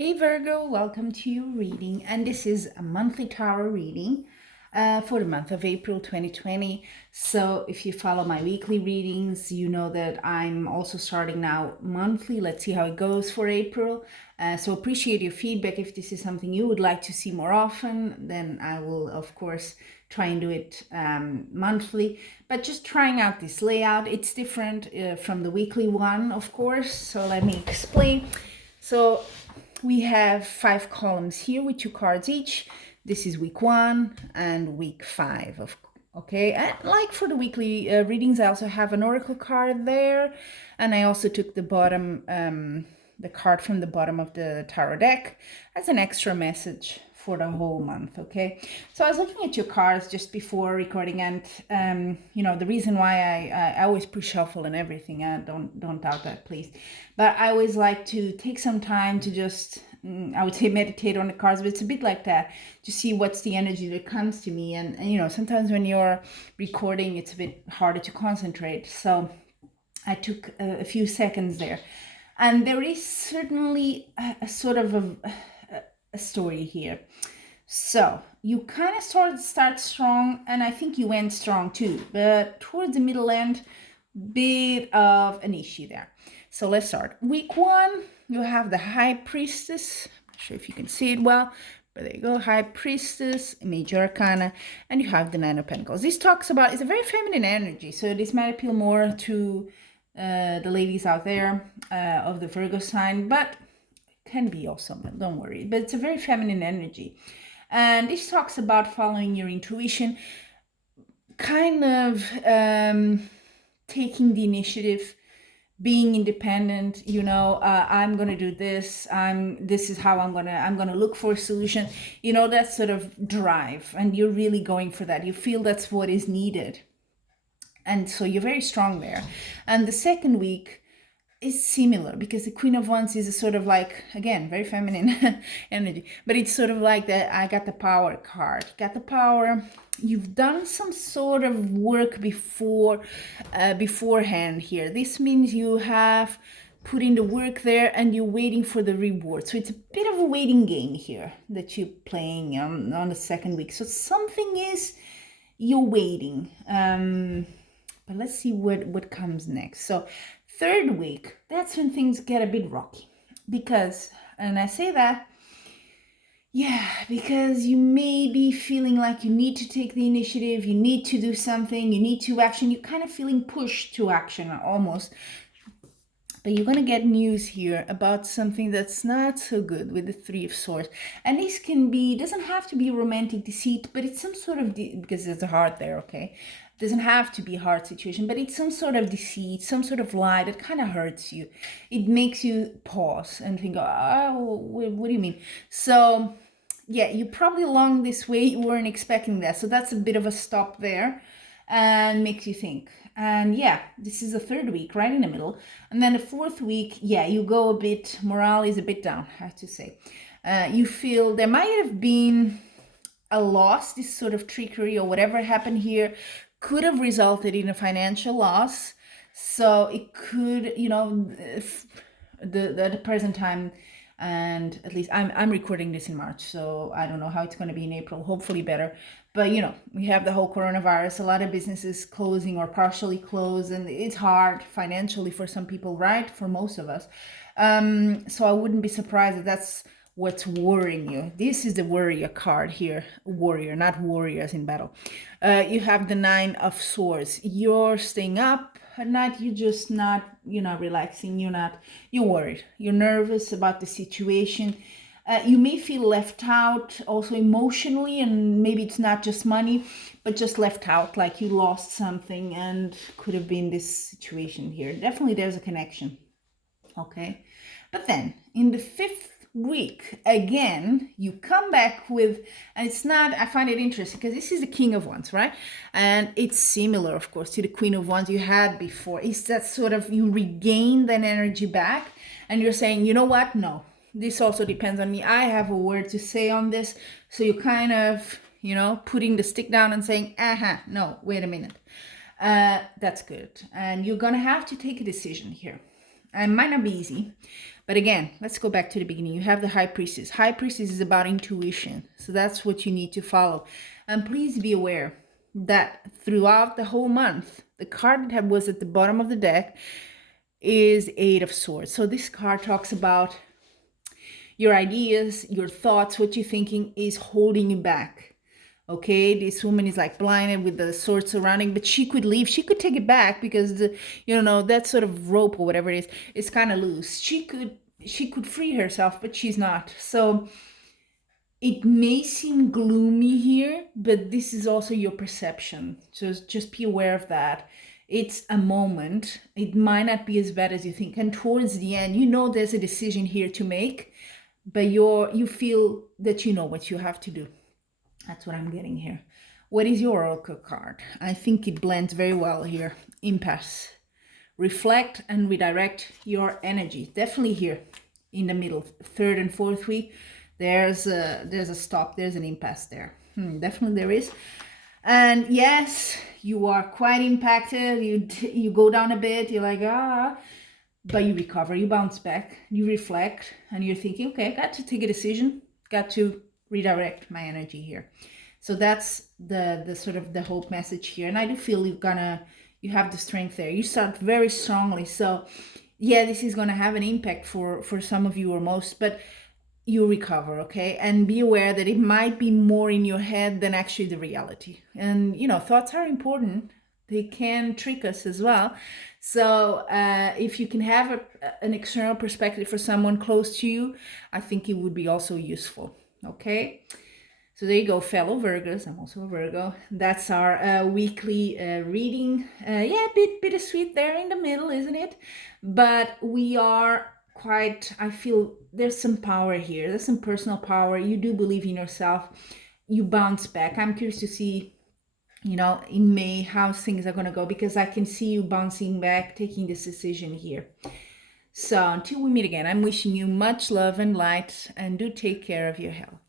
Hey Virgo, welcome to your reading, and this is a monthly tarot reading for the month of April 2020. So if you follow my weekly readings, you know that I'm also starting now monthly. Let's see how it goes for April. So appreciate your feedback. If this is something you would like to see more often, then I will of course try and do it monthly, but just trying out this layout. It's different from the weekly one, of course, so let me explain. So we have 5 columns here with 2 cards each. This is week 1 and week 5. Okay, and like for the weekly readings, I also have an oracle card there, and I also took the bottom, the card from the bottom of the tarot deck as an extra message for the whole month. Okay, so I was looking at your cards just before recording, and the reason why I always push shuffle and everything, don't doubt that, please, but I always like to take some time to just I would say meditate on the cards, but it's a bit like that, to see what's the energy that comes to me. And sometimes when you're recording, it's a bit harder to concentrate. So I took a few seconds there. And there is certainly a sort of a story here. So you kind of start strong, and I think you went strong too, but towards the middle end, bit of an issue there. So let's start. Week 1, you have the High Priestess. I'm not sure if you can see it well, but there you go. High Priestess, Major Arcana, and you have the Nine of Pentacles. This talks about, it's a very feminine energy, so this might appeal more to the ladies out there of the Virgo sign, but can be also, don't worry. But it's a very feminine energy. And this talks about following your intuition, kind of taking the initiative, being independent. I'm gonna do this. This is how I'm gonna look for a solution. That sort of drive, and you're really going for that. You feel that's what is needed, and so you're very strong there. And the second week is similar, because the Queen of Wands is a sort of like, again, very feminine energy, but it's sort of like that. I got the Power card. Got the Power. You've done some sort of work beforehand here. This means you have put in the work there, and you're waiting for the reward. So it's a bit of a waiting game here that you're playing on the second week. So something is, you're waiting. But let's see what comes next. So third week, that's when things get a bit rocky, because, and I say that, because you may be feeling like you need to take the initiative, you need to do something, you need to action, you're kind of feeling pushed to action almost. But you're going to get news here about something that's not so good with the Three of Swords. And this doesn't have to be romantic deceit, but it's some sort of, because there's a heart there, okay? Doesn't have to be a hard situation, but it's some sort of deceit, some sort of lie that kind of hurts you. It makes you pause and think, oh, what do you mean? So you probably along this way, you weren't expecting that. So that's a bit of a stop there, and makes you think. And this is the third week, right in the middle. And then the fourth week, you go a bit, morale is a bit down, I have to say. You feel there might have been a loss, this sort of trickery or whatever happened here could have resulted in a financial loss. So it could, the present time, and at least I'm recording this in March, so I don't know how it's going to be in April. Hopefully better. But we have the whole coronavirus, a lot of businesses closing or partially closed, and it's hard financially for some people, right? For most of us. So I wouldn't be surprised if that's what's worrying you. This is the warrior card here. Warrior, not warriors in battle. You have the Nine of Swords. You're staying up at night. You're just not, relaxing. You're worried. You're nervous about the situation. You may feel left out also emotionally, and maybe it's not just money, but just left out, like you lost something, and could have been this situation here. Definitely there's a connection. Okay. But then in the fifth week, again, you come back with, and it's not, I find it interesting because this is the King of Wands, right? And it's similar, of course, to the Queen of Wands you had before. It's that sort of, you regain that energy back, and you're saying, you know what? No, this also depends on me. I have a word to say on this. So you're kind of, putting the stick down and saying, no, wait a minute. That's good. And you're going to have to take a decision here. It might not be easy. But again, let's go back to the beginning. You have the High Priestess. High Priestess is about intuition. So that's what you need to follow. And please be aware that throughout the whole month, the card that was at the bottom of the deck is Eight of Swords. So this card talks about your ideas, your thoughts, what you're thinking is holding you back. Okay, this woman is like blinded with the sword surrounding, but she could leave. She could take it back because that sort of rope or whatever it is kind of loose. She could free herself, but she's not. So it may seem gloomy here, but this is also your perception. So just be aware of that. It's a moment. It might not be as bad as you think. And towards the end, there's a decision here to make, but you feel that you know what you have to do. That's what I'm getting here. What is your oracle card? I think it blends very well here. Impasse. Reflect and redirect your energy. Definitely here in the middle, third and fourth week. There's a stop. There's an impasse there. Definitely there is. And yes, you are quite impacted. You go down a bit. You're like, but you recover. You bounce back. You reflect, and you're thinking, okay, I got to take a decision. Got to redirect my energy here. So that's the sort of the hope message here. And I do feel you have the strength there. You start very strongly. So yeah, this is gonna have an impact for some of you or most, but you recover, okay? And be aware that it might be more in your head than actually the reality. And thoughts are important. They can trick us as well. So if you can have an external perspective for someone close to you, I think it would be also useful. Okay, so there you go, fellow Virgos. I'm also a Virgo. That's our weekly reading. Yeah, a bit bittersweet there in the middle, isn't it? But we are I feel there's some power here. There's some personal power. You do believe in yourself. You bounce back. I'm curious to see, in May, how things are going to go, because I can see you bouncing back, taking this decision here. So until we meet again, I'm wishing you much love and light, and do take care of your health.